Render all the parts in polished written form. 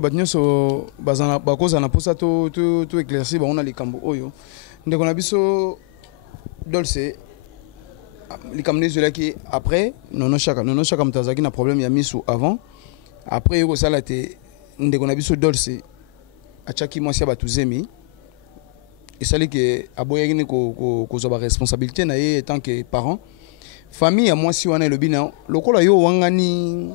Batnyoso bazana bakoza na posa to éclaircir ba on a les cambo oyo ndeko na biso dolce likamne cela qui après nono chaka mtazaki na problème ya misu avant après yoko sala te ndeko na biso dolce achaki mwasi ya batuzemi esali ke aboyaki ne ko zo ba responsabilité na ye tant que parent famille ya mwasi wana elobina lokola yo wangani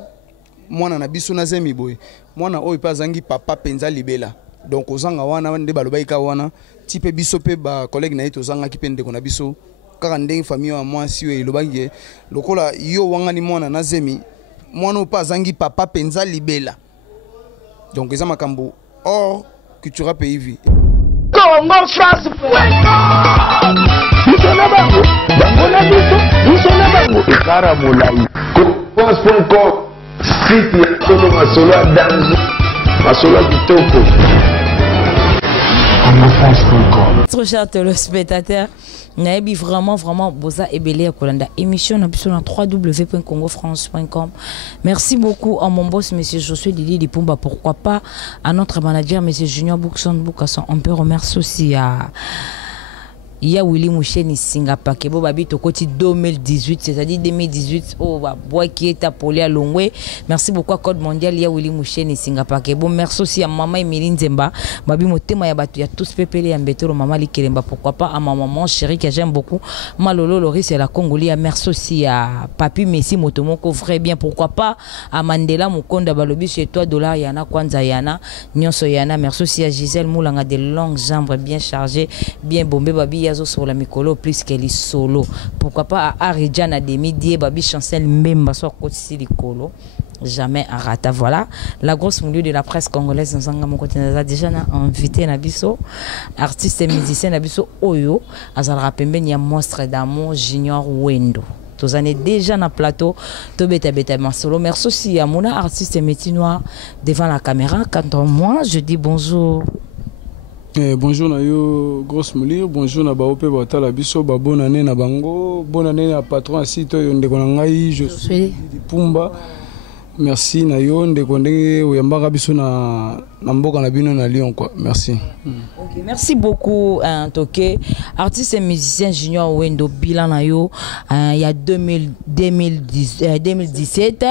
mwana na biso na zemi boy mwana oyo pa zangi papa penza libela donc ozanga wana nde balobaika wana type biso pe ba collègue na yeto zanga kipende ko na biso kaka ndenge famille ya mwasi oyo elobaki lokola yo wangani mwana na zemi mwana pa zangi papa penza libela donc eza makambo or culture pays vie Congo France Nisona bango bangola biso nisona bango ikara molai France.com site ya solo masolo ya danzu masolo ya kitoko CongoFrance.com. Trop cher téléspectateurs, naebi vraiment boza ebele ya kolanda émission na biso na www.congofrance.com. Merci beaucoup à mon boss monsieur Josué Didi Lipumba, pourquoi pas à notre manager monsieur Junior Boukson Boukasson. On peut remercier aussi à ya Willy Moucheni Singapore Kebo Babi Tokoti 2018, c'est-à-dire 2018 oh bah bois qui est appelé à Longwe. Merci beaucoup à Code Mondial ya Willy Moucheni Singapore Kebo. Merci aussi à Maman Emiline Zemba Babi Motema ya batu ya tous pepele ya mbetero Maman Likelemba, pourquoi pas à ma maman chérie que j'aime beaucoup Malolo Loris et la Congolia. Merci aussi à Papi Messi Motomoko vrai bien, pourquoi pas à Mandela Mukonda Balobi chez toi dollar yana Kwanza yana Nyonso yana. Merci aussi à Gisèle Moulanga des longues jambes bien chargées bien bombé Babi sur la Mikolo plus qu'elle est solo, pourquoi pas à Aridjana Demi Die Babi Chancel Mbemba soit côté Silicolo jamais à rata. Voilà la grosse milieu de la presse congolaise dans un côté déjà invité Nabiso artiste et musicien Nabiso Oyo azalra pembe ni monstre d'amour Junior Wendo tous années déjà na plateau to beta solo. Merci aussi à mon artiste et métier noir devant la caméra. Quand moi je dis bonjour. Bonjour na yo grosse moulire, bonjour na baope batala biso ba bonne année na bango, bonne année na patron asito yo ndeko na ngai je suis Pumba. Merci na yo ndeko ndenge oyambaka biso na mboka na bino na Lyon quoi. Merci. OK, merci beaucoup Toké, artiste et musicien Junior Wendo bilan na yo il y a 2017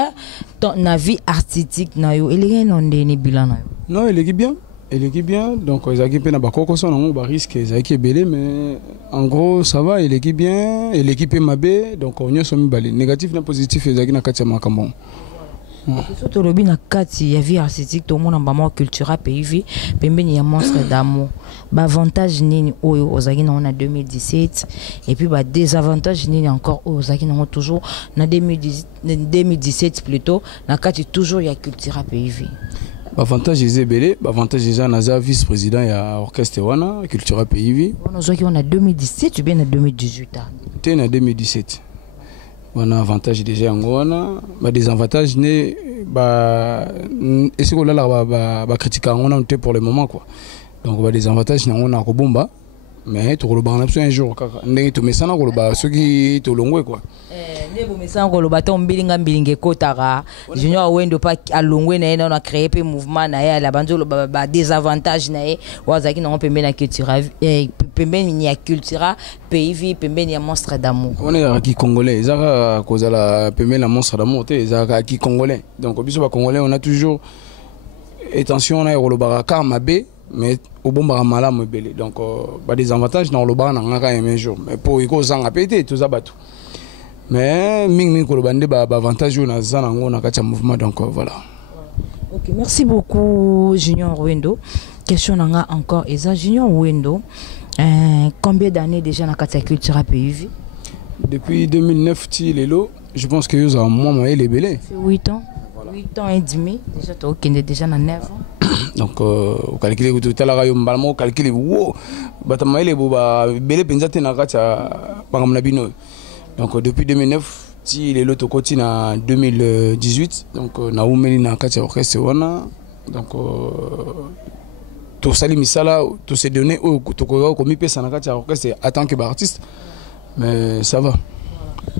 ton vie artistique na yo il est non ndeni bilan na yo. Non, il est bien. Elle est bien, donc ils ont na bakoko son on ba risque ils ont belé mais en gros ça va, il est bien, et l'équipe est mabé donc on y sommes balé négatif na positif ils ont na katia makambo. Surtout le na kati ya vie artistique tout le monde en bama culturel pays pembeni ya monstre d'amour. Ba avantage nini oyo ozaki na on a 2017 et puis ba désavantage nini encore ozaki na toujours na 2017 plutôt na kati toujours ya culturel pays. Avantage est belé, avantage est naza vice-président ya orchestre wana culture pays. On a 2017 ou bien en 2018 T'es en 2017. On a avantage déjà en wana, ba désavantage né ba est-ce que là ba critiquer on a pour le moment quoi. Donc ba désavantage na on a ko bomba mais to ko ba na un jour kaka ndenge to mesana ko ba soki to longwe quoi. Nebo mesana ko ba to mbilinga kotara Junior Wendo pa alongwe na ena on a créé pe mouvement na ya la banzo ba désavantage na e wazaki na pembe na culture pembe ni ya culture pays vie pembe ni ya monstre d'amour. On est qui congolais zaka cause la pembe la monstre d'amour te zaka qui congolais donc biso ba congolais on a toujours attention na ko ba karmabe mais au bon baramala mobile donc bah des avantages dans le bar n'a rien un jour mais pour iko zanga pété tout ça batou mais ming ko bande ba avantage na zanango na katia mouvement donc voilà. OK, merci beaucoup Junior Wendo. Question nanga encore Eza Junior Wendo combien d'années déjà na katia culture pays? Depuis 2009 ti lelo je pense que vous avez moins les belé. C'est 8 ans. 8 ans et demi déjà to kende déjà na 9 ans. Donc au calculer tout à l'heure yo mbalamo calculer wo batamaile boba belé penzate na katia bangam na bino. Donc depuis 2009 si les loto continue en 2018 donc na umeli na katia orchestre wana donc to sali misala to se donner au to ko mi pesa na katia orchestre en tant que artiste mais ça va.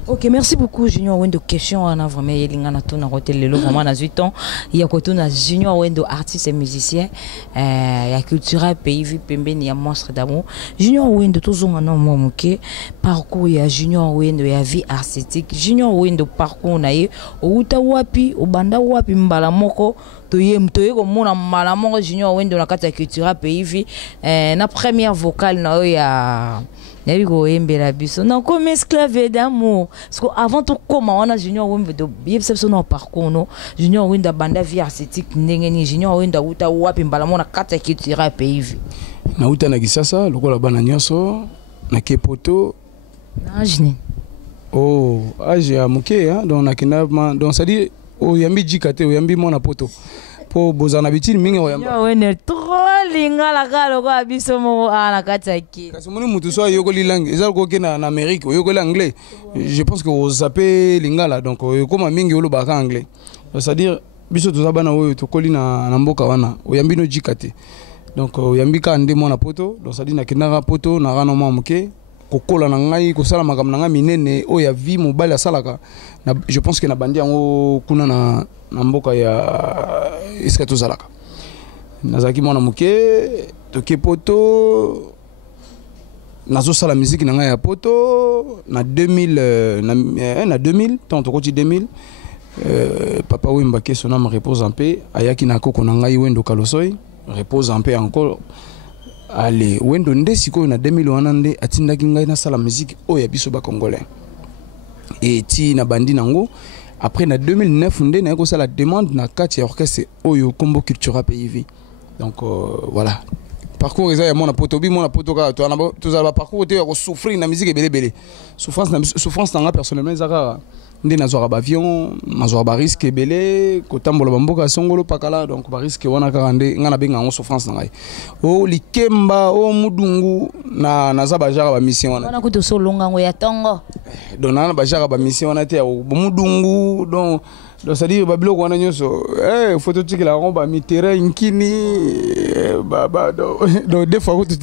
Ok, merci beaucoup Junior Wendo. Question on a vraiment yelingana tuna hotel lelo vraiment na 8 ans. Il y a quoi tuna Junior Wendo artiste et musicien ya culturel pays vu pembeni ya monstre d'amour. Junior Wendo tozonga na momuke parcours ya Junior Wendo ya vie artistique. Junior Wendo parcours na ye outa wapi obanda wapi mbala moko toye komona mbala moko Junior Wendo na kata culturel pays vu na première vocale na ya Nabigo embela biso na comme esclave d'amour parce que avant tout comment on a Junior Wendo de yebisa no parcours no Junior Wendo banda vie artistique ndengeni Junior Wendo uta wapi mbala mona kata kitira pays na uta na Kisasa lokola bana nyonso na Kepoto na jini oh age ya muke hein donc na kinama donc ça dit o yambi jikate o yambi mona poto po bozana bitini mingi o yamba Junior Wendo trop lingala kalo kwa biso mo ana kata ki kasi moni mutu so yoko lilangue ezal ko na Amérique yoko l'anglais je pense que vous zappez lingala donc comme mingi olo baka anglais c'est à dire biso to zabana oyo to koli na mboka wana o yambi no jikate donc o yambi ka ndemo na poto donc ça dit na kinara poto na rano mamuke kokola na ngai ko sala makam na ngai minene o ya vie mobile salaka na je pense que na bandi yango kuna na mboka ya iskato zalaka nazaki mwana muke toke poto nazo sala musique na ngai ya poto na 2000 na 2000 tant tokoti 2000 papa Wemba ke son âme repose en paix ayaki na koko na ngai Wendo Kalosoi repose en paix encore. Allez, Wendo nde siko na 2000 wana nde atindaki ngai na sala musique oyo ya biso ba congolais. Et ti na bandi nango après na 2009 nde na ko sala demande na kati ya orchestre oyo Combo Cultura PIV. Donc voilà. Parcours eza ya mona poto ka to za ba parcours te ya ko souffrir na musique belé. Souffrance na nga personnellement ezaka nde nazwaka ba avion, nazwaka ba risque belé, ko tambola bamboka songolo pakala donc ba risque wana ka nde nga na benga ngo souffrance na ngai. O likemba o mudungu na naza ba jara ba mission wana. Wana kuto solonga ngo ya tongo. Donc na ba jara ba mission wana te ya mudungu donc ça dit babilo wana nyoso photo tiki la romba mi terrain nkini donc des fois tout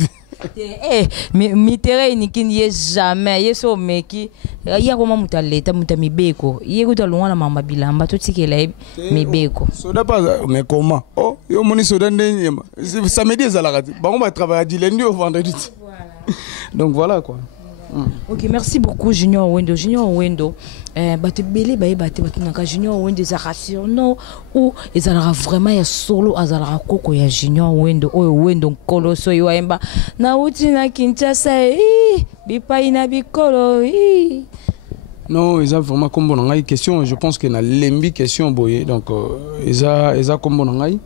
mi terrain nkini ye jamais yeso meki ya koma mutaleta mutamibeko ye kutalonga na mama bilamba to tiki la mibeko soda pas mais comment oh yo moni soda ndenyema samedi ezalaka ti bango ba travailler du lundi au vendredi donc voilà quoi. Ok, merci beaucoup Junior Wendo. Junior Wendo, batte belé batte naka Junior Wendo za rassure ou ezalaka vraiment ya solo azalaka koko ya Junior Wendo oyo Wendo koloso yo emba na uti na Kinshasa bipai na bikolo non ils ont vraiment comme bon ngai question je pense que na lembi question boye donc eza comme bon ngai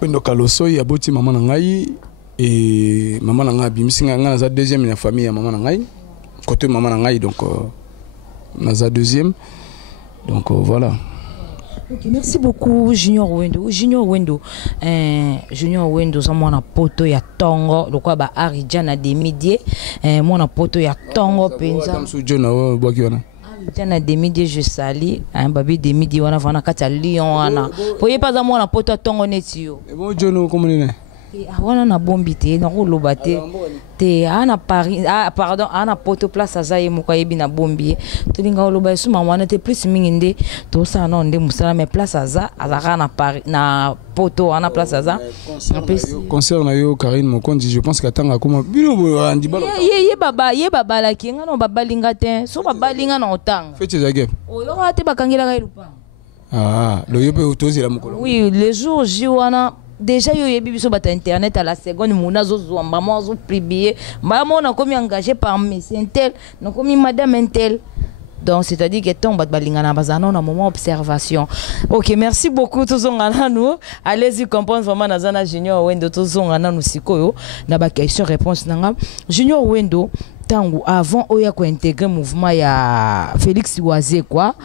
Wendo kaloso ya boti mama ngai. Et maman nanga bimisinga nga za deuxième na famille ya maman ngai côté maman ngai donc naza deuxième donc voilà. Ok, merci beaucoup Junior Wendo. Junior Wendo za mwana poto ya tongo lokwa ba Arijana Demidie mwana poto ya tongo penza Msujona bwaki wana Arijana Demidie je sali babi Demidie wana vana kata Lyon wana poye pas za mwana poto ya tongo netio bon jono komune wana na bombi te na koloba te ana Paris pardon ana poto place azaye moko yebi na bombi tolinga koloba suma wana te plus mingi nde to sa na nde musala mais place azaka na Paris na poto ana place aza concert na yo Karine Mokondi je pense qu'atanga kuma bino andi balo ye baba la kinga no baba linga te so baba linga na otanga fete za game oyo ate bakangela ka ilupa lo yope utozi la mukolo oui les jours wana déjà yo yebi biso bata internet à la seconde mona zo maman zo publier maman on a comme engagé par monsieur Intel na comme madame Intel donc c'est-à-dire que ton bat balingana bazana on a moment observation. OK, merci beaucoup tozongana nous allez-y comprendre vraiment nazana Junior Wendo tozongana nous sikoyo na ba question réponse nanga Junior Wendo tangu avant oya ko intégrer mouvement ya Félix Oazé quoi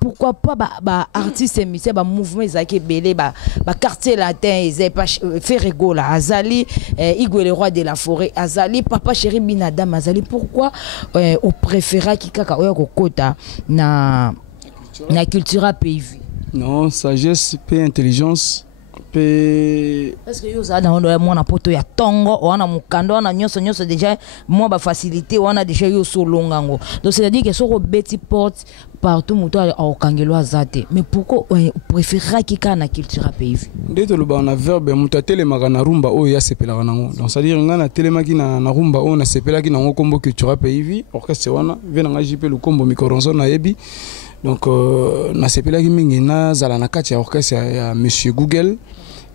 pourquoi pas ba artiste musicien ba mouvement ezaki belé ba quartier latin ezay pas Ferregola azali Igwe le roi de la forêt azali papa chéri Binadam azali pourquoi au préféra ki kaka oya ko kota na cultura PIV non sagesse et intelligence Parce que yo a dans mon poto ya tongo on a mukando on a nyonso déjà moi ba facilité on a déjà yo so longango donc c'est à dire que so beti porte partout muto au kangelo azate mais pourquoi on préférera qui kana culture pays ndето lo ba na verbe muto telemaka na rumba o ya sepelaka nango donc c'est à dire ngana telemaki na rumba o na sepelaki nango kombo culture pays orchestre wana vena nga jipe le kombo mikoronzo na yebi donc na sepelaki mingi na zala na kati ya orchestre ya monsieur Google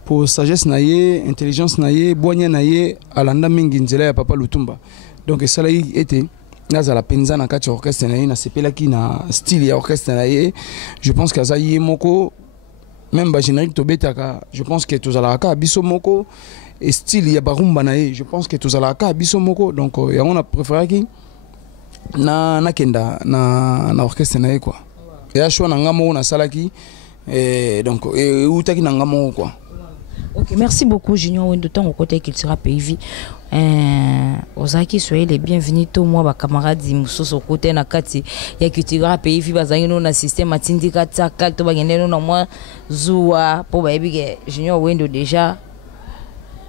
pour sagesse naie intelligence naie boigna naie alanda mingi nzela ya papa Lutumba donc ça là était nazala penza na kati orchestre naie na sepelaki na style ya orchestre naie je pense que ça y moko même ba générique tobetaka je pense que tozala ka biso moko et style ya barumba naie je pense que tozala ka biso moko donc ya on a préféré ki na kenda na orchestre naie quoi et a choix na ngamo na salaki et donc et utaki na ngamo quoi. Ok, merci beaucoup Junior Wendo tant au côté qu'il sera pays. Ozaki soyez les bienvenus tout moi ba camarades musoso côté na kati ya kitira pays bazangi no na système atindika tsaka to bagende no moi zuwa po ba ebige Junior Wendo déjà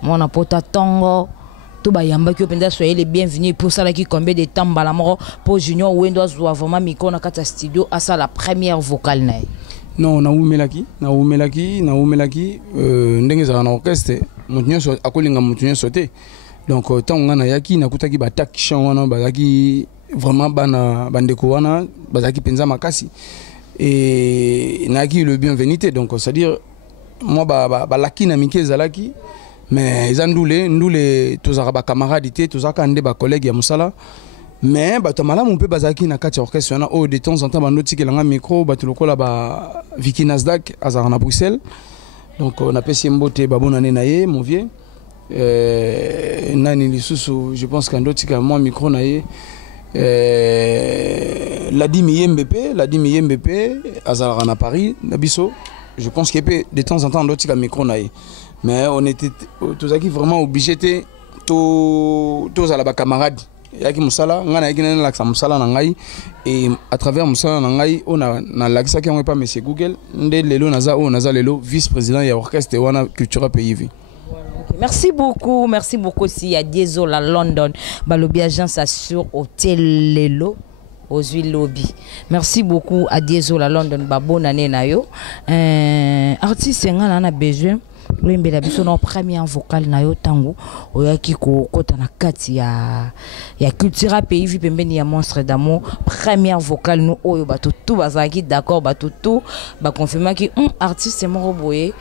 mon apota tongo to ba yamba ki openda soyez les bienvenus pour ça là qui combien de temps balamoro pour Junior Wendo zuwa vraiment miko na kati studio à ça la première vocale na. Non, na umelaki ndenge za na orchestre mutunyo so akolinga mutunyo sote donc tant ngana yaki nakutaki ba takishan wana bazaki vraiment bana bandeko wana bazaki penza makasi et naki le bienvenue donc c'est à dire moi ba laki na mikeza laki mais ndule tozaka ba camarades té tozaka ndé ba collègues ya musala mais batamala mon peu bazaki na kati orchestre na de temps en temps banoti kelanga micro batulokola ba Vicky Nasdaq azara na Bruxelles donc on a pesi mbote babona ne naye mon vieux nani lisusu je pense qu'andoti ka moi micro naye Ladimi Yembepe azara na Paris na biso je pense qu'il peut de temps en temps andoti ka micro naye mais on était tozaki vraiment obligé to za la ba camarades yaki musala ngana yaki na laksa musala na ngai et à travers musala na ngai on a na laksa ki on pas monsieur Google nde lelo naza lelo vice-président ya orchestre wana culture pays vi. Merci beaucoup si à Diesola London balobi agence assure hôtel lelo aux huiles lobby. Merci beaucoup à Diesola London ba bonne année na yo artiste ngana na besoin Lembela biso na première vocale na yo tango oyaki ko kota na kati ya culture pays vi pembeni ya monstre d'amour première vocale no oyo bato tout bazaki d'accord bato tout ba confirmer ki artiste moko boye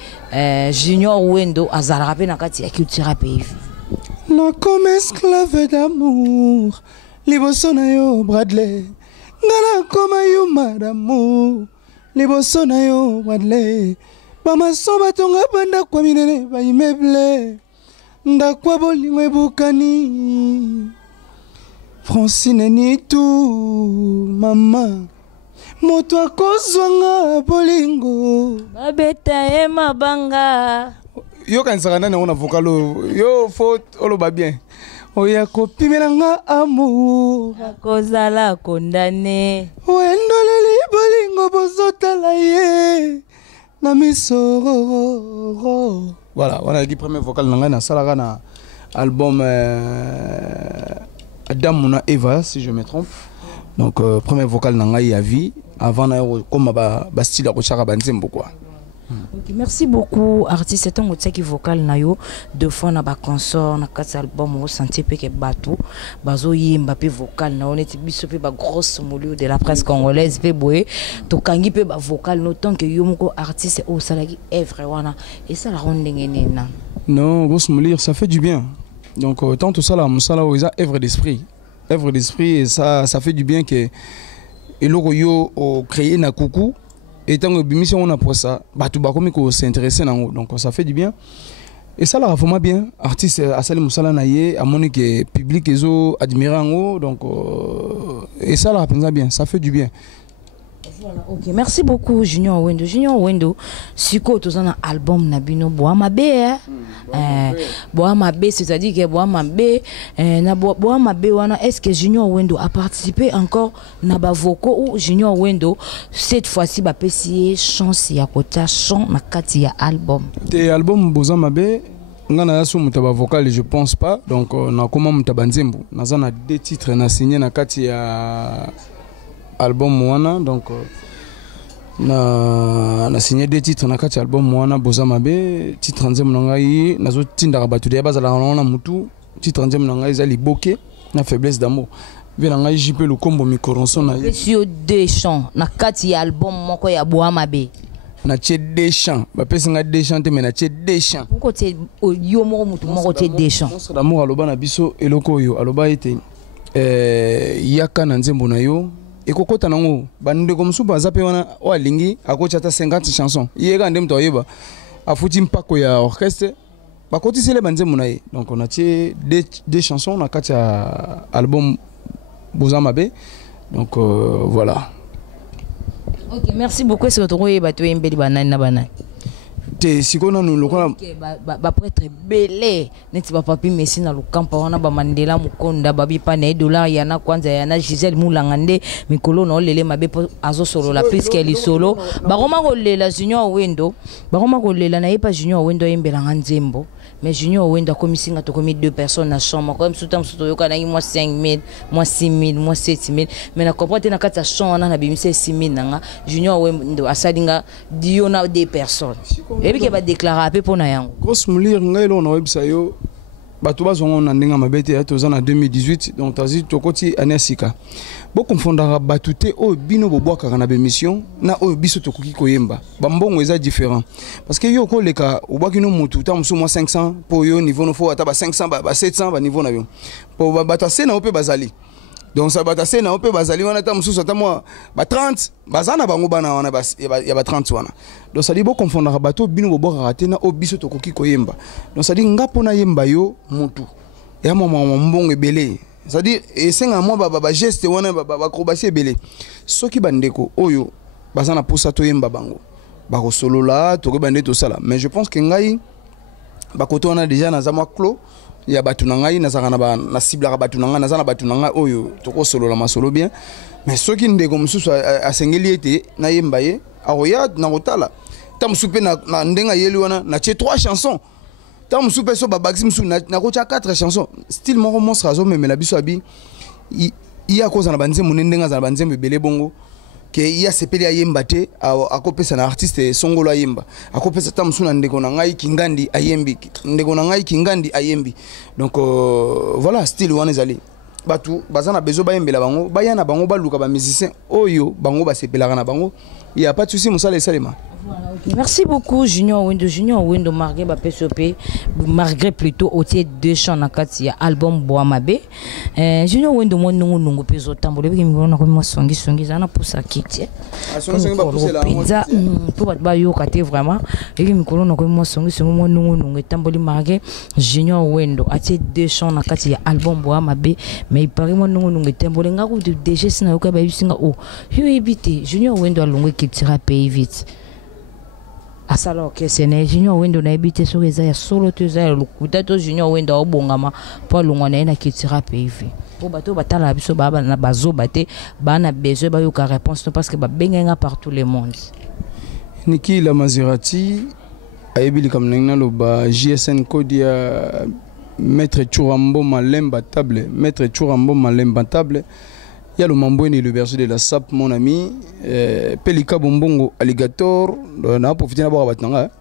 Junior Wendo azala rapé na kati ya culture pays na comme esclave d'amour liboso na yo Bradley ngana comme yo madame liboso na yo Bradley Bama soba tonga banda kwa minene ba immeuble ndakwa bolingo ebukani Francine ni tout mama moto akozwanga bolingo babeta mabanga yo kansaka nani ona vocalo yo faut oloba bien oya kopimelanga amour akozala condamné wendoleli bolingo bozotala ye voilà, on a dit premier vocal na salaka na album Adam Mona Eva si je me trompe. Donc premier vocal na ngai ya vie avant na comme ba style ko chaka banzembo quoi. Okay, merci beaucoup artiste c'est un qui vocal na yo deux fois na ba consort na quatre albums au sentier pe ke batou bazo yimba pe vocal na on était biso pe ba grosse molio de la presse congolaise pe boye to kangi pe ba vocal no tant que yo moko artiste au salaki œuvre wana et ça la rondenge nena non grosse molio ça fait du bien donc tant tout ça là musala o isa œuvre d'esprit et ça fait du bien que et loko yo créer na coucou. Et tant que mission on a pour ça, batou bakomi ko s'intéresser nango donc ça fait du bien et ça la vraiment bien artiste asali musala naie a moni que public ezo admirango donc et ça la pensa bien ça fait du bien. Voilà, ok, merci beaucoup Junior Wendo. Siko tozana album na bino boa mabe Boama B, c'est-à-dire que Boama B, Boama B, est-ce que Junior Wendo a participé encore na Bavoko ou Junior Wendo cette fois-ci va pécier chance ya kota chant na kati ya album. Te album Boama B, ngana yasu mutaba vocal je pense pas, donc na koma mutaba nzembo, naza na 2 titres na signé na kati ya album wana, donc na signé 2 titres na kati album wana Boama B, titre nzembo na ngai nazo tindaka batu de bazala na mutu, titre nzembo na ngai ezali boke na faiblesse d'amour. Vena ngai JP le combo mikoronso na ye. Sur 2 chants na kati ya album moko ya Boama B. Na tche 2 chants, ba pesi nga 2 chants mais na tche 2 chants. Pourquoi tu yo moko mutu moko tche 2 chants? Monstre d'amour aloba na biso eloko yo aloba ete yaka na nzembo na yo ekokota nango bande comme soupa zape wana o alingi akocha ta 50 chansons. Yeka ndem to yeba afuti mpako ya orchestre bakoti sele banzembo na ye. Donc on a tche 2 chansons na kati ya album Boama B. Donc voilà. Ok, merci beaucoup. C'est votre royaume bateau et mbeli banane na banane. Te sikona nous lokola ba prêtre belé neti ba papi Messi na lukampa wana ba Mandela Mukonda ba bipa na dollar yana kwanza yana Giselle Mulangande mikolo na olele mabe azo solo la puisque elle solo ba roma kolela Junior Wendo ba roma kolela na yepa Junior Wendo yembelanga nzembo. Mais Junior Wendo a commis 2 personnes dans la chambre. Comme tout le temps, il y a moi 5 000, moi 6 000, moi 7 000. Mais je comprends que dans la chambre, on a 6 000. Junior Wendo a 2 personnes. Et puis, il va déclarer un peu pour nous. Grosse moulir, on a website. Batuba zongo na ndenga mabete ya tozana 2018 donc tazi tokoti anesika bo confondara batute o bino bobwaka na bémission na o biso tokoki koyemba bambongo eza différent parce que yo ko leka obwaki no mutu ta musu mo 500 po yo niveau no fo ata ba 500 ba 700 ba niveau na yo po batase na ope bazali. Donc ça va tasser na ope bazali wana ta mususu ata mo ba 30 bazana bango bana wana ya ba 30 wana. Donc ça dit bo confondra bato bino boboka raté na obiso tokoki koyemba. Donc ça dit ngapo na yemba yo mutu ya mama mbongo ebele. Ça dit esenga mo ba geste wana ba acrobatie ebele. Soki bandeko oyo bazana posa to yemba bango. Ba ko solola to ko bande to sala. Mais je pense que ngai ba koto wana déjà na zama clos. Ya batu na ngai nazaka na cible ka batu na ngai nazana batu na ngai oyo toko solo la masolo bien mais soki ndeko mususu asengeli ete na yemba ye aroya na kotala ta musupe na ndenga yeli wana na tche 3 chansons ta musupe so babagisi musu na kocha 4 chansons style moko monstre azo memela biso abi iya koza na banzembo ndenga za banzembo ebele bongo que iya sepeli ayemba te akopesa na artiste songolo ayemba akopesa ta musuna ndeko na ngai kingandi ayembi ndeko na ngai kingandi ayembi donc voilà style wana ezali batu bazana bezo bayembela bango bayana bango baluka ba musicien oyo bango basepelaka na bango il y a pas de souci musala esalema. Voilà, okay. Merci beaucoup Junior Wendo malgré ba PSOP malgré plutôt otier 2 chants na kati ya album Boama B. Junior Wendo mo nungu peso tambole biki ngona ko mo songi zana pousa kiti. Songi ba pousser la pizza pour ba yo kate vraiment biki mikolo na ko mo songi mo nungu tambole malgré Junior Wendo otier 2 chants na kati ya album Boama B mais il paraît mo nungu tambole ngako de déjà sina yo ka ba yusinga o yo ebité Junior Wendo alongwe kitira pays vite. Asala que c'est Junior Wendo na ebité so eza ya solo to eza ya lukuta to Junior Wendo obongama po longwana na kitira PV po bato batala biso baba na bazo bate bana besoin ba yoka réponse parce que ba benga partout le monde. Niki la Maserati ayebili kam nangna lo ba GSN code ya maître Churambo Malemba table maître Churambo Malemba table. Il y a le Mamboué et le berger de la SAP, mon ami. Pelika Bombongo Alligator. On a profité d'abord à Batanga.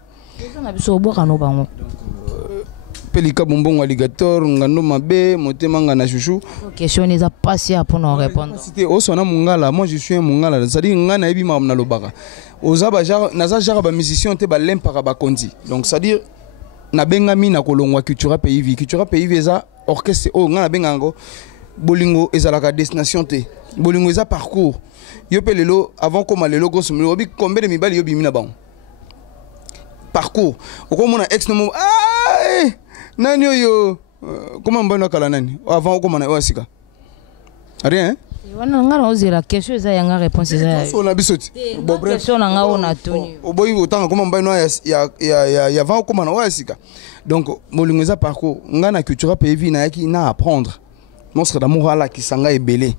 Pelika Bombongo Alligator, Ngano Mabe, Motemanga na Chouchou. Question n'est pas si pour nous répondre. C'était au Sona Mungala. Moi je suis un Mungala. C'est-à-dire Ngana Ebi Mamna Lobara. Aux Abajar, Naza Jaraba musicien, te balem parabakondi. Donc c'est-à-dire Nabengami na Kolongwa Cultura Pays. Cultura Pays, Veza, orchestre, oh, Ngana Bengango. Bolingo ezalaka destination te bolingo eza parcours yo pe lelo avant comme lelo grosso modo bi combien de mibali yo bimina ba parcours okomona ex no nani yo comment mbona kala nani avant okomana yo asika rien la question est la réponse on a bisoti bon bref question nanga ona toni oboyi otanga koma mbai no ya vent koma na wa sika donc molingo za parcours nga na culture pays na yaki na apprendre monstre d'amour ala kisanga ebele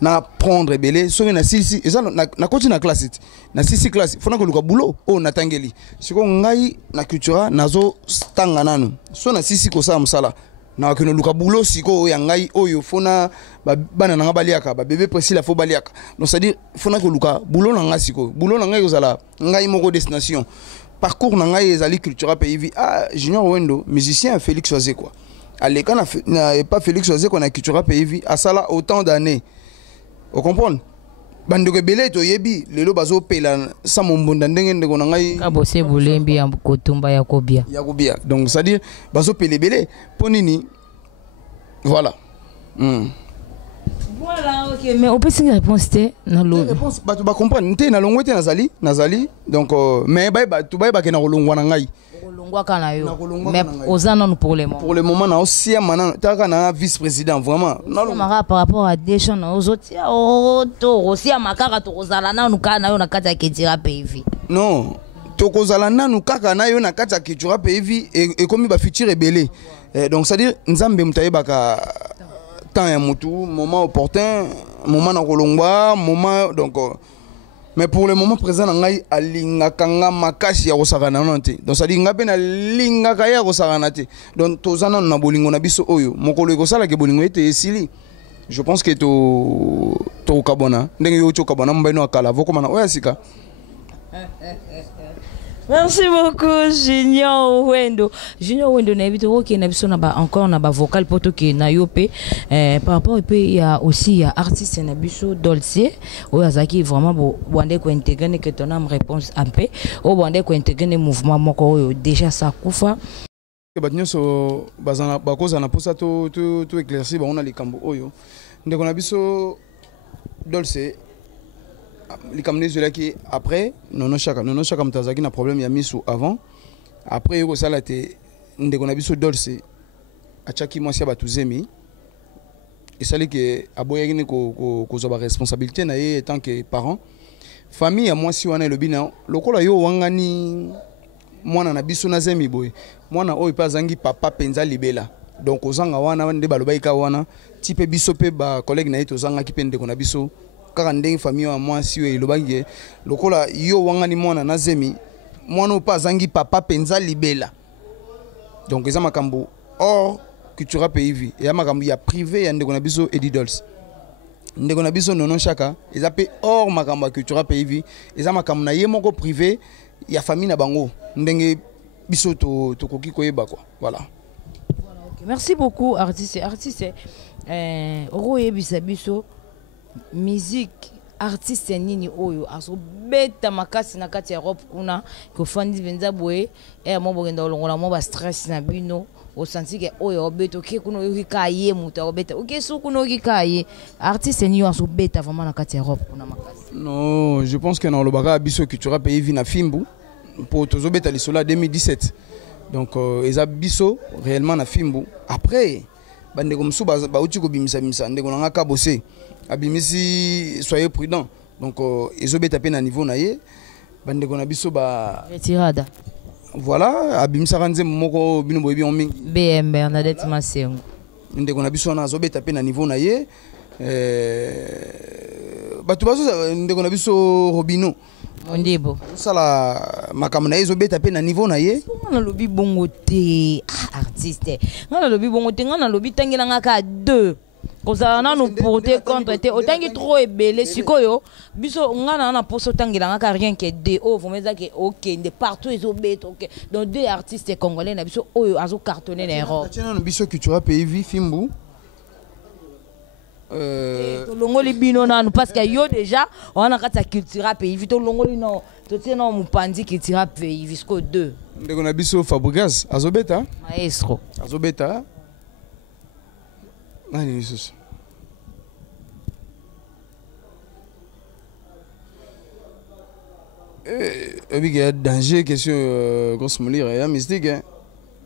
na apprendre ebele so na sisi eza na koti na classe na sisi classe fona ko luka boulot o na tangeli siko ngai na culture nazo tanga nanu so na sisi ko sa musala na wakino luka boulot siko ya ngai oyo fona bana na baliaka ba bébé précis la fo baliaka donc c'est à dire fona ko luka boulot na nga siko boulot na ngai ozala ngai moko destination parcours na ngai ezali culture pays vie Junior Wendo musicien Félix Oazé quoi aleka na pas Félix Oazé qu'on a culture pays vie à ça là autant d'années vous comprenez bandeko belé to yebi lelo bazo pela sa mombonda ndenge ndeko na ngai kabose bulembi ya kotumba ya kobia donc c'est à dire bazo pele belé ponini voilà voilà ok mais on peut se réponse na lo réponse ba tu ba comprendre nté na longwete nazali donc mais ba tu ba ke na longwa na ngai mais aux annonces pour le moment na aussi maintenant taka na vice-président vraiment par rapport à des gens aux autres to aussi makaka to kozala na nuka na yo na kata ketira pays non to kozala na nuka na yo na kata ketira pays et comme ba futur rebelle donc c'est à dire nzambe mutaye baka temps ya mutu moment opportun moment na kolongwa moment donc mais pour le moment présent ngai alinga kanga makasi ya kosakana nante donc ça dit ngabe na linga kaya kosakana te donc tozana na bolingo na biso oyo mokolo ekosala ke bolingo ete esili je pense que to kabona ndenge yo to kabona mbaino akala vokoma na oya sika. Merci beaucoup Junior Wendo. Junior Wendo na évité OK na biso na ba encore na ba vocal poto ki na yope par rapport il y a aussi artiste na biso Dolce o azaki vraiment bo bande ko intégrer que ton âme réponse un peu o bande ko intégrer mouvement moko déjà ça kufa batinyo so bazana bakoza na posa to éclairci ba on a les kambo oyo ndeko na biso Dolce likamne zola ki après nono chaka mtazaki na problème ya misu avant après yoko sala te ndeko na biso Dolce achaki mwasi ya batuzemi esali ke aboyaki ne ko zo ba responsabilité na ye tant que parent famille ya mwasi wana lobina lokola yo wangani mwana na biso na zemi boy mwana oyo pa zangi papa penza libela donc ozanga wana nde balobaika wana type biso pe ba collègue na ye tozanga ki pe ndeko na biso kaka ndenge famille wa mwasi oyo elobaki lokola yo wangani mwana na zemi mwana opa zangi papa penza libela donc eza makambo or culture pays vie ya makambo ya privé ya ndeko na biso Edidols ndeko na biso nono chaka eza pe or makambo ya culture pays vie eza makambo na ye moko privé ya famille na bango ndenge biso to koki koyeba quoi voilà. Okay. Merci beaucoup artiste oro yebisa biso musique artiste nini oyo aso beta makasi na kati ya Europe kuna ko fandi benza boye mo bogenda olongola mo ba stress na bino o senti ke oyo beto ke kuno yoki kaye muta o beta o ke su kuno yoki kaye artiste nini aso beta vraiment na kati ya Europe kuna makasi. Non, je pense que dans le baga biso culture pays vi na Fimbu pour tozo beta lisola 2017 donc eza biso réellement na Fimbu après bande comme sou ba uti ko bimisa ndeko na ngaka bosser abimisi soyez prudent donc ezobe tapé na niveau na ye bande ko na biso ba retirada voilà abimisa kanze moko bino boyebi on mingi BM Bernadette Masengo ndeko na biso na azobe tapé na niveau na ye batu baso ndeko na biso Robino Mondibo sala makambo na ezobe tapé na niveau na ye ngana lobi bongo te artiste ngana lobi bongo te ngana lobi tangela ngaka 2 kozala nanu porter contre te otangi trop ebele sikoyo biso ngana na poso tangela ngaka rien que de o vomeza ke okende partout ezobeta ok donc 2 artistes congolais na biso oyo azo cartonner na Europe tena no biso culture pays vi Fimbu longoli bino nanu parce que yo déjà on a kata culture pays vi to longoli no to tena mupandi culture pays vi siko 2 ndeko na biso Fabregas azobeta maestro azobeta nani Jesus il y a danger question grosse molire il y a mystique hein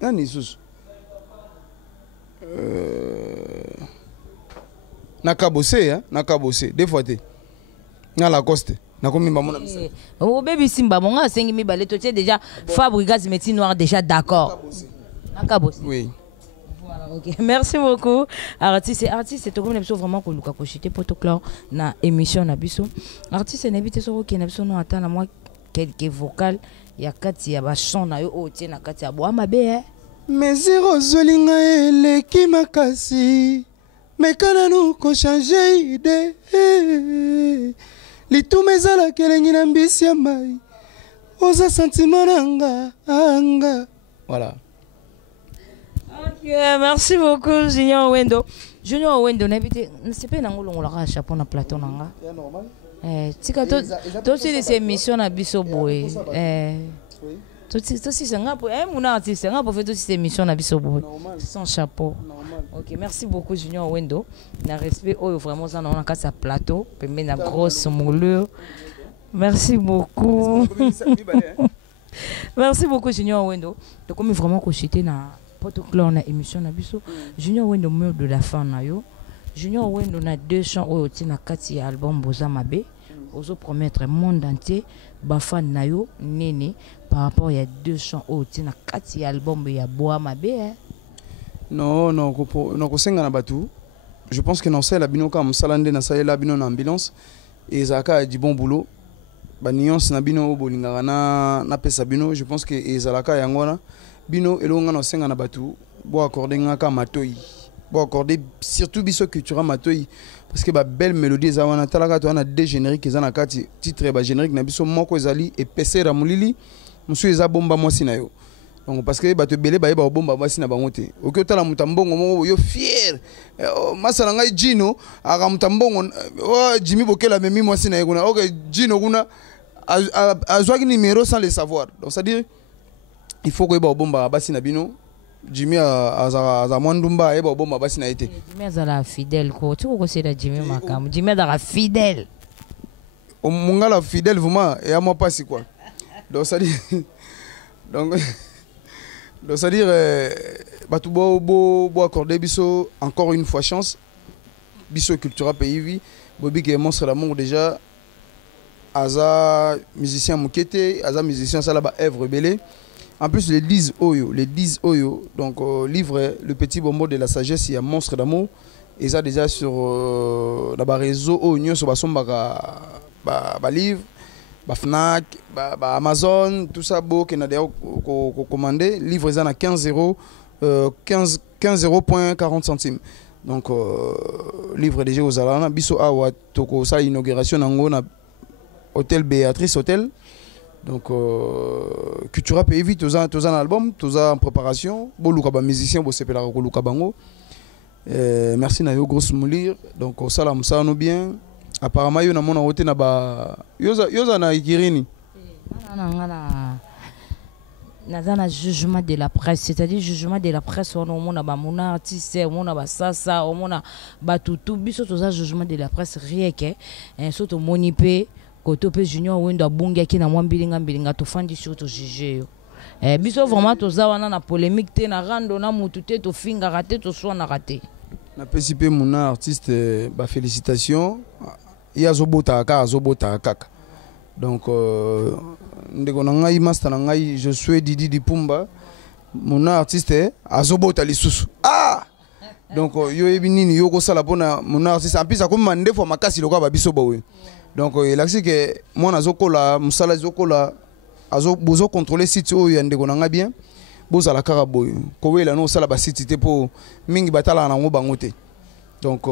nani Jesus Nakabose, hein, nakabose. Des fois, t'es. Na la coste. Nakomi mamona misa. Oh, baby Simba, mon gars, 5 000 balles. Tu es déjà Fabregas métier noir, déjà d'accord. Nakabose. Oui. Voilà, ok. Merci beaucoup. Artiste, c'est tout comme vraiment que Luka Kochite Potoclor na émission na biso. Artiste, n'habite sur aucun émission non attend à moi quelques vocales. Ya kati ya ba chant na yo o tie na kati ya boa mabe eh. Mesiro zolinga eleki makasi. Mekana no ko changer idée. Lituma ezala kelengi na mbisi ya mai. Oza sentiment nanga anga. Voilà. Ok, merci beaucoup Junior Wendo. Junior Wendo n'habite c'est pas nangolo ngolaka chapeau na plateau nanga. C'est normal. Tika to si ces émissions na biso boy. To si c'est nga pour mon artiste, nga pour faire toutes ces émissions na biso boy. Sans chapeau. Ok, merci beaucoup Junior Wendo. Na respect oh vraiment ça na kasa plateau, pembe na grosse moulure. Merci beaucoup. Merci beaucoup Junior Wendo. Donc comme vraiment cochité na Potoclor na émission na biso. Junior Wendo meurt de la fin na yo. Junior Wendo na 2 chants au tina kati album Boza Mabe. Ozo promettre monde entier ba fan na yo nene par rapport à 2 chants au tina kati album ya Boa Mabe. Non, kosenga na batu. Je pense que non c'est la bino comme salande na salela bino na ambulance et Zaka a dit bon boulot. Ba nuance na bino bolinga na pesa bino, je pense que ezalaka yangona bino elonga no senga na batu bo accorder ngaka matoi. Bon accorder surtout biso culture matoi parce que ba belle mélodie za wana talaka to na deux génériques ezana kati titre ba générique na biso moko ezali et pesera mulili musu eza bomba mwasi na yo. Donc parce que bato belé ba yeba bomba mwasi na bango te. OK otala mutambongo moko yo fier. Masala ngai Gino aga mutambongo Jimmy Bokela memi mwasi na yekuna. OK Gino kuna a joué numéro sans le savoir. Donc ça dire il faut que yeba bomba basi na bino. Jimmy a mwandumba yeba bomba basi na été. Jimmy azala fidèle ko. Tu ko c'est la Jimmy makam. Jimmy azala fidèle. O mungala fidèle vraiment et à moi pas si quoi. Donc ça dit donc ça dire batu bo accorder biso encore une fois chance. Biso cultura pays vi Bobby qui monstre l'amour déjà aza musicien mukete, aza musicien ça là-bas œuvre belé. En plus les 10 Oyo, donc livre Le Petit Bombo de la Sagesse, il y a Monstre d'amour. Et ça déjà sur le réseau Oyo, sur le livre, Fnac, Amazon, tout ça, beau qu'on a déjà commandé. Livre ça à 15 euros, 15,40 centimes. Donc livre déjà aux Alana, Biso Awa, Toko, ça inauguration dans Hôtel Béatrice Hôtel. Donc, Cultura pays vite, tous un album, tous en préparation. Bon, Luka musicien, bon, c'est pas la Luka Bango. Merci Nayo grosse moulir. Donc, ça là, ça nous bien. Apparemment, yo na mona wote na ba yoza na ikirini. Nazana jugement de la presse, c'est-à-dire jugement de la presse on a ba mona artiste, on a ba sasa, on a ba tout biso tous un jugement de la presse rien que surtout monipe Kotope Junior Wendo abunga ki na mwambilinga to fandi sur to juger biso vraiment to za wana na polémique te na rando na mutu te to finga raté to so na raté na participer mon artiste ba félicitations ya zobota kaka donc ndeko na ngai master na ngai je suis Didi Dipumba mon artiste azobota lisusu donc yo ebinini yo ko sala pona mon artiste en plus akoma ndefo makasi loka ba biso bawe. Donc il a dit que moi nazokola musala zokola bozo contrôler site o yande konanga bien boza la karaboy ko wela no sala ba site te po mingi batala na ngo bangote. Donc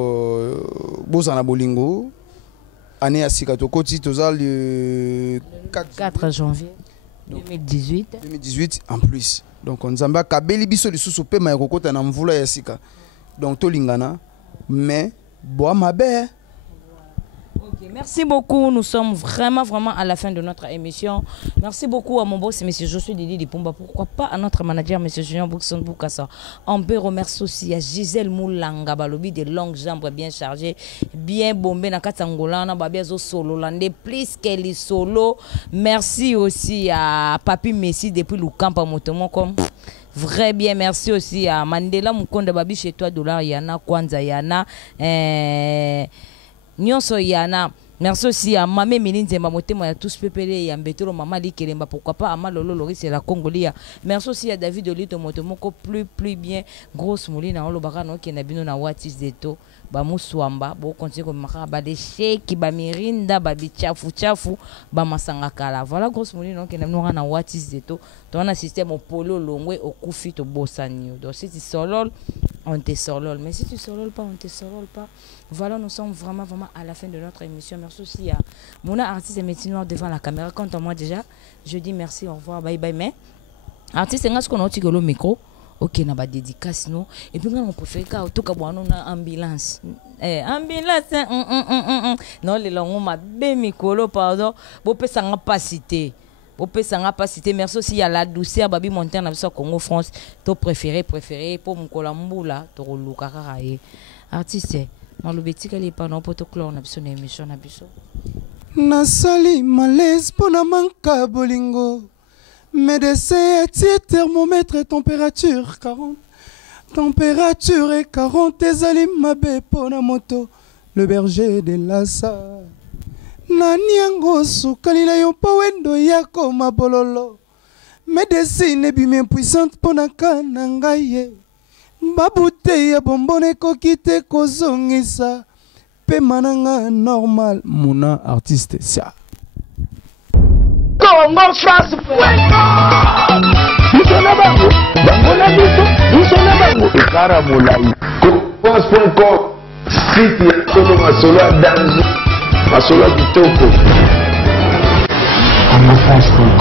boza na bolingo année ya sika to koti toza le 4 janvier 2018 en plus. Donc nzamba kabeli biso lisusu pe ma kokota na mvula ya sika. Donc to lingana mais boa mabe. Ok, Merci beaucoup. Nous sommes vraiment à la fin de notre émission. Merci beaucoup à mon boss, M. Josué Didi Dipumba. Pourquoi pas à notre manager, M. Junior Boukson Boukassa. On peut remercier aussi à Gisèle Moulanga, Balobi, des longues jambes bien chargées, bien bombées dans Katangolana, Babiezo Solo, Landé, plus qu'elle est solo. Merci aussi à Papi Messi depuis le camp à Motomon comme. Vrai bien, merci aussi à Mandela Mukonda Babi chez toi, Dollar Yana, Kwanza Yana, Nyonso Yana. Merci aussi à Mamé Méline Motema, à tous Pépélé et à Mbetoro Maman Likeremba, pourquoi pas à Malolo Loris et la Congolia. Merci aussi à David Olito Motomoko, plus bien, grosse mouline à Olobarano qui n'a bien na Watis Deto, Bamou Swamba, bon continue comme Maraba de Sheki, Bamirinda, Babi Chafu, Bamasangakala. Voilà, grosse mouline qui n'a pas na Watis Deto. Ton système au polo longwe au koufi au bossanio. Donc si tu solol, on te solol. Mais si tu solol pas, on te solol pas. Voilà, nous sommes vraiment à la fin de notre émission. Merci aussi à mon artiste et métier noir devant la caméra. Quant à moi déjà, je dis merci, au revoir, bye bye. Mais artiste, c'est ce qu'on a le micro. Ok, on a pas dédicace nous. Et puis on peut faire en tout cas on a ambulance. Ambulance. Non, les langues m'a bien micro pardon. Bon peut ça pas citer. Merci aussi à la douceur Babi Montagne dans Congo France. Ton préféré pour mon colambula, ton lukara artiste. Malobeti kali pa non poto clore na biso na émission na biso. Nasali malaise pona manka bolingo. Médecin thermomètre température 40. Température est 40 ezali mabe pona moto. Le berger de Lassa. Nani yango sukali na yo pa wendo yako mabololo. Médecine bime puissante pona kana ngaye. Babute ya bombone kokite kozongisa pe mananga normal muna artiste sia Congo France Musona bango bangona biso musona bango ekara molai France.com site ya solo masolo danzo masolo kitoko Congo France.com